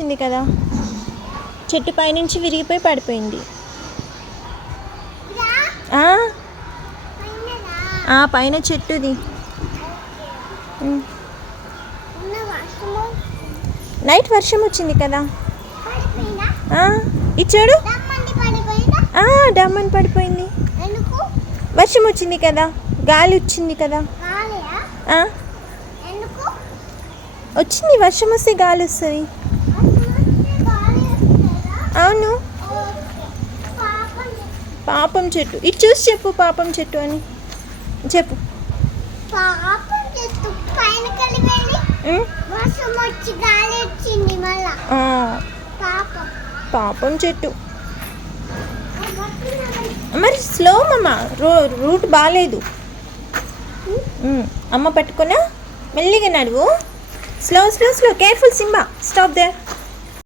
వచ్చింది కదా. చెట్టు పైనుంచి విరిగిపోయి పడిపోయింది. ఆ, పైన చెట్టుది. నైట్ వర్షం వచ్చింది కదా. ఇచ్చాడు? డమ్మని పడిపోయింది? వర్షం వచ్చింది కదా. గాలి వచ్చింది కదా. వచ్చింది వర్షం వస్తే గాలి వస్తుంది. పాపం చెట్టు. ఇది చూసి చెప్పు పాపం చెట్టు అని. చెప్పు. పాపం చెట్టు పైన కలిపి ఉమ్, వర్షం వచ్చి గాలి వచ్చింది మళ్ళా. ఆ, పాపం. పాపం చెట్టు. మరి స్లో మమ్మ రో రూట్ బాగాలేదు అమ్మ పట్టుకున్నా. మెల్లిగా నడువు. Slow slow slow careful Simba stop there